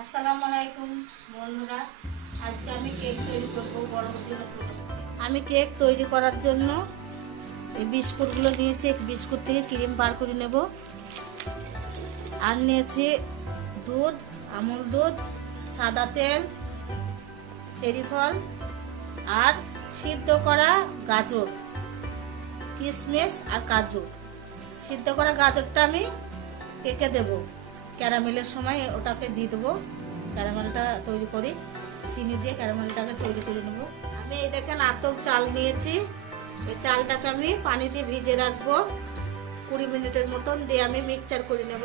আসসালামু আলাইকুম বন্ধুরা, আজকে আমি কেক তৈরি করব বড়দিনের উপলক্ষে। আমি কেক তৈরি করার জন্য এই বিস্কুটগুলো নিয়েছি। বিস্কুট থেকে ক্রিম বার করে নেব। আর নিয়েছি দুধ, আমুল দুধ, সাদা তেল, চেরি ফল আর সিদ্ধ করা গাজর, কিশমিশ আর কাজু। সিদ্ধ করা গাজরটা আমি কেকে দেবো, ক্যারামেলের সময় ওটাকে দিয়ে দেবো। ক্যারামেলটা তৈরি করি, চিনি দিয়ে ক্যারামেলটাকে তৈরি করে নেব। আমি এই দেখেন আতপ চাল নিয়েছি। এই চালটাকে আমি পানি দিয়ে ভিজে রাখবো 20 মিনিটের মতন, দিয়ে আমি মিক্সচার করে নেব।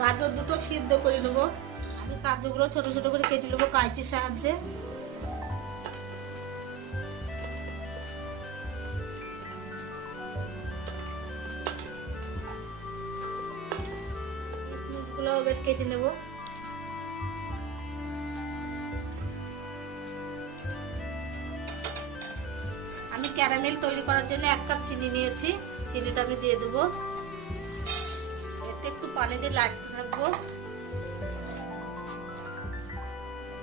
গাজর দুটো সিদ্ধ করে নেব। আমি গাজরগুলো ছোট ছোট করে কেটে নেবো কাঁচির সাহায্যে। কিশমিশগুলো এবার কেটে নেব। আমি ক্যারামেল তৈরি করার জন্য 1 কাপ চিনি নিয়েছি। চিনিটা আমি দিয়ে দেবো। এতে একটু পানি দিয়ে লাড়তে থাকবো।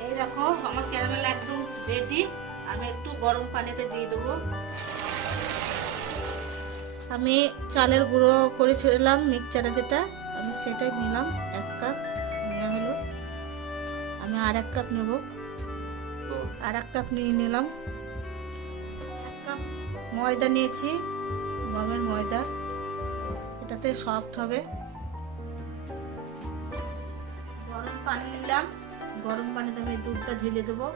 এই দেখো আমার ক্যারামেল একদম রেডি। আমি একটু গরম পানিতে দিয়ে দেবো। আমি চালের গুঁড়ো করেছিলাম মিক্সচারে, যেটা আমি সেটাই নিলাম। 1 কাপ নেওয়া হলো। আমি আর 1 কাপ নেব। আর 1 কাপ নিয়ে নিলাম। 1 কাপ ময়দা নিয়েছি, গমের ময়দা। এটাতে সফট হবে। গরম পানি নিলাম। গরম পানিতে আমি দুধটা ঢেলে দেবো,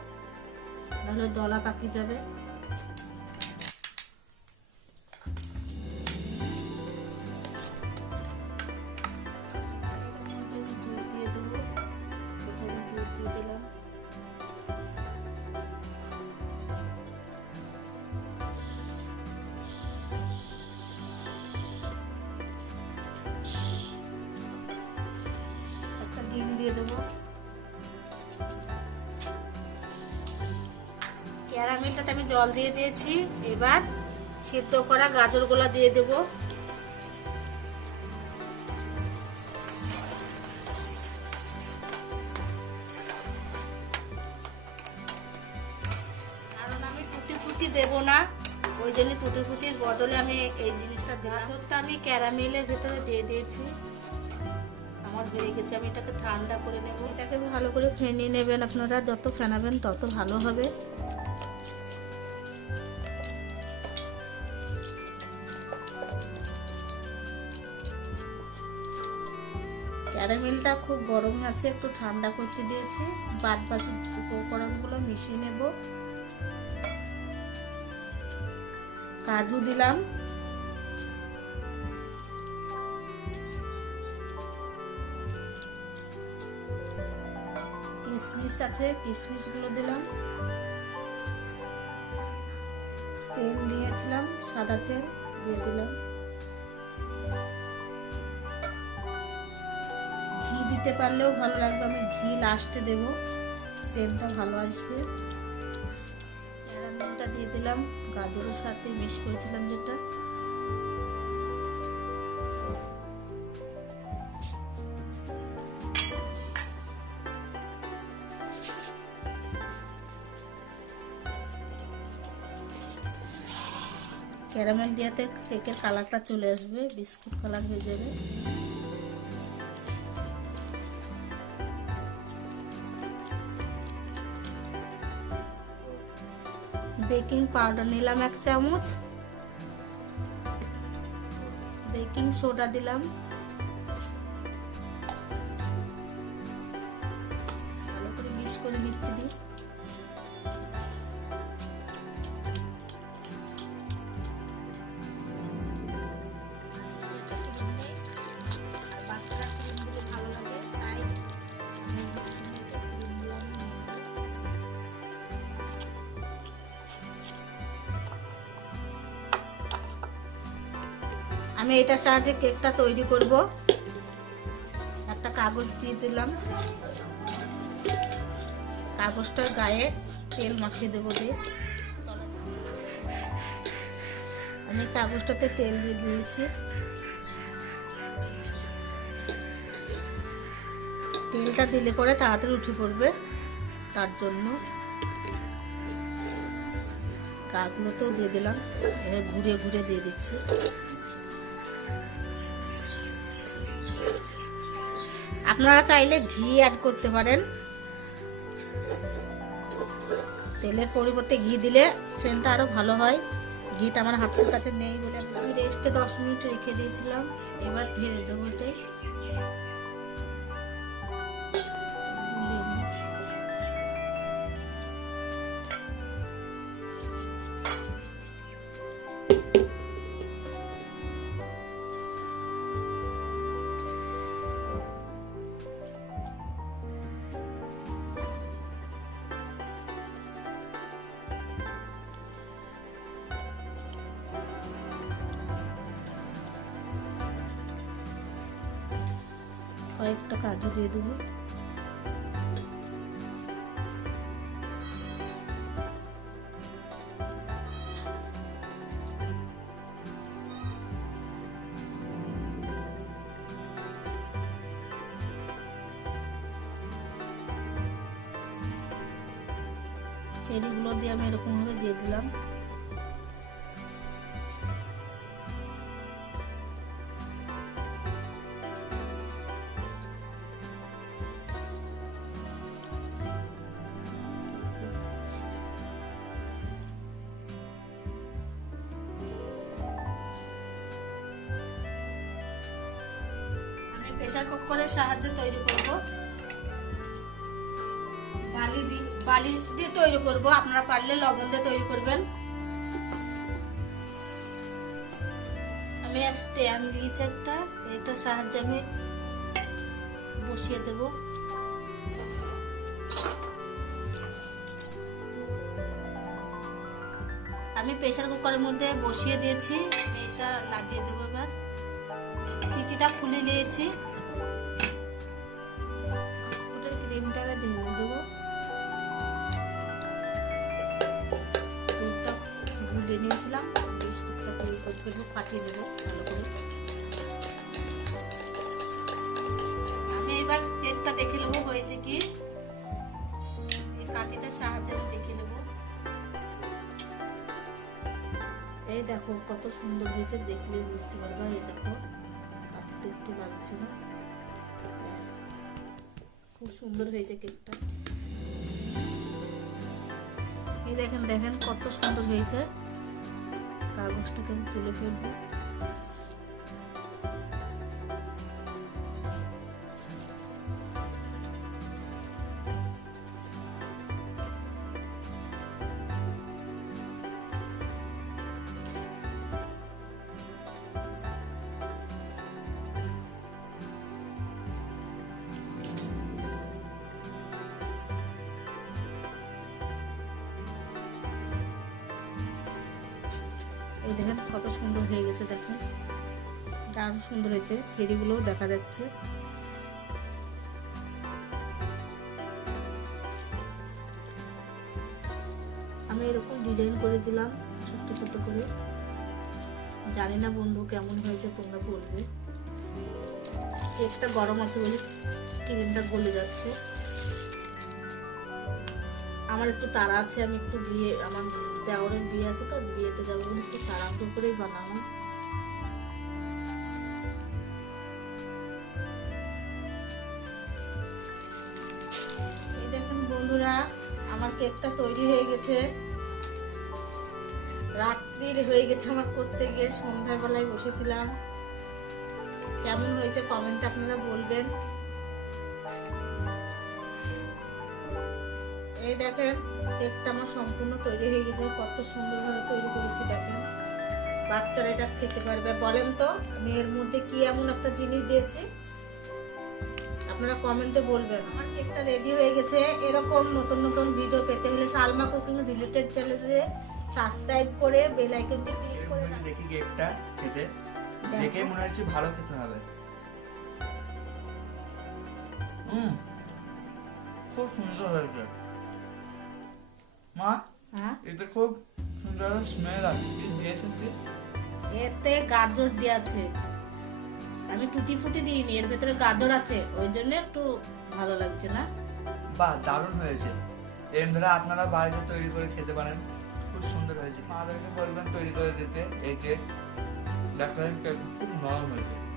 তাহলে দলা পাকিয়ে যাবে। দুধ দিয়ে দেবো। প্রথমে দুধ দিয়ে দিলাম। একটা ডিম দিয়ে দেবো। ক্যারামেলটাতে আমি জল দিয়ে দিয়েছি। এবার সিদ্ধ করা গাজরগুলো দিয়ে দেব। কারণ আমি টুটি ফুটি দেব না, ওই জন্য টুটি ফুটির বদলে আমি এই জিনিসটা দিলাম। গাজরটা আমি ক্যারামেলের ভেতরে দিয়ে দিয়েছি। আমার হয়ে গেছে। আমি এটাকে ঠান্ডা করে নেব। এটাকে ভালো করে ফেনিয়ে নেবেন আপনারা। যত ফেনাবেন তত ভালো হবে। ক্যারামেলটা খুব গরম আছে, একটু ঠান্ডা করতে দিয়েছি। বাদ বাকি উপকরণগুলো মিশিয়ে নেব। কাজু দিলাম, কিশমিশ আছে, কিশমিশগুলো দিলাম। তেল নিয়েছিলাম, সাদা তেল দিয়ে দিলাম। ঘি দিতে পারলেও ভালো লাগবে, আমি ঘি লাস্টে দেব, সেন্টটা ভালো আসবে। ক্যারামেলটা দিয়ে দিলাম, গাজরের সাথে মিক্স করেছিলাম যেটা। ক্যারামেল দিয়াতে কেকের কালারটা চলে আসবে, বিস্কুট কালার হয়ে যাবে। বেকিং পাউডার নিলাম 1 চামচ। বেকিং সোডা দিলাম। ভালো করে মিক্স করে নিচ্ছি। দিই আমি এটার সাহায্যে কেকটা তৈরি করব। একটা কাগজ দিয়ে দিলাম। কাগজটার গায়ে তেল মাখিয়ে দেবো। দিয়ে আমি কাগজটাতে তেল দিয়ে দিয়েছি। তেলটা দিলে পরে তাড়াতাড়ি উঠে পড়বে, তার জন্য গাগুলোতেও দিয়ে দিলাম। এবার ঘুরে ঘুরে দিয়ে দিচ্ছি। আপনারা চাইলে ঘি অ্যাড করতে পারেন, তেলের পরিবর্তে ঘি দিলে সেন্টটা আরও ভালো হয়। ঘিটা আমার হাতের কাছে নেই বলে আমি রেস্টে 10 মিনিট রেখে দিয়েছিলাম। এবার ঢেলে দেবো এটাই। কয়েকটা কাজু দিয়ে দেবো। চেরিগুলো দিয়ে আমি এরকম ভাবে দিয়ে দিলাম। প্রেসার কুকারের সাহায্যে তৈরি করব, বালি দিয়ে তৈরি করব। আপনারা পারলে লবণ দিয়ে তৈরি করবেন। আমি স্ট্যান্ড দিয়েছি একটা, এটার সাহায্যে আমি বসিয়ে দেব। আমি প্রেসার কুকারের মধ্যে বসিয়ে দিয়েছি, এটা লাগিয়ে দেবো। এবার সিটিটা খুলে নিয়েছি, বিস্কুটের ক্রিমটা দিয়ে দেবো। দুধটা গুলে নিয়েছিলাম, বিস্কুটটা তৈরি করে দেবো, ফাটিয়ে দেবো ভালো করে। আমি এবার কেকটা দেখে নেবো হয়েছে কি, এই কাঠিটার সাহায্যে আমি দেখে নেবো। এই দেখো কত সুন্দর হয়েছে, দেখলে বুঝতে পারবা। এই দেখো কাঠিতে একটু লাগছে না, খুব সুন্দর হয়েছে কেকটা। এই দেখেন দেখেন কত সুন্দর হয়েছে। কাগজটাকে আমি তুলে ফেলবো। এই দেখেন কত সুন্দর হয়ে গেছে, দেখেন আরো সুন্দর হয়েছে, চেরিগুলোও দেখা যাচ্ছে। আমি এরকম ডিজাইন করে দিলাম ছোট্ট ছোট্ট করে। জানি না বন্ধু কেমন হয়েছে, তোমরা বলবে। কেকটা গরম আছে বলে ক্রিমটা গলে যাচ্ছে। আমার একটু তাড়া আছে, আমি একটু বিয়ে, আমার দেওরের বিয়ে আছে তো, বিয়েতে যাবো বলে একটু তাড়াহুড়ো করেই বানানো। এই দেখুন বন্ধুরা, আমার কেকটা তৈরি হয়ে গেছে। রাত্রির হয়ে গেছে আমার করতে গিয়ে, সন্ধ্যাবেলায় বসেছিলাম। কেমন হয়েছে কমেন্টে আপনারা বলবেন। এই দেখেন কেকটা আমার সম্পূর্ণ তৈরি হয়ে গেছে, কত সুন্দরভাবে তৈরি করেছি দেখেন। বাচ্চারা এটা খেতে পারবে। বলেন তো আমি এর মধ্যে কি এমন একটা জিনিস দিয়েছি, আপনারা কমেন্টে বলবেন। আমার কেকটা রেডি হয়ে গেছে। এরকম নতুন নতুন ভিডিও পেতে হলে সালমা কুকিং রিলেটেড চ্যানেলে সাবস্ক্রাইব করে বেল আইকনটি ক্লিক করে দেখি কেকটা খেতে, দেখে মনে হচ্ছে ভালো খেতে হবে। খুব সুন্দর হয়েছে মা। হ্যাঁ, এটা খুব সুন্দর স্মেল আছে। কি দিয়েছেন? এতে গাজর দিয়ে আছে, আমি টুটি ফুটি দিইনি, এর ভেতরে গাজর আছে, ওই জন্য একটু ভালো লাগছে না। বাহ, দারুণ হয়েছে। এরকম ধরে আপনারা বাড়িতে তৈরি করে খেতে পারেন, খুব সুন্দর হয়েছে। মাদেরকে বলবেন তৈরি করে দিতে এই কেক। দেখবেন কেক খুব নরম হয়েছে।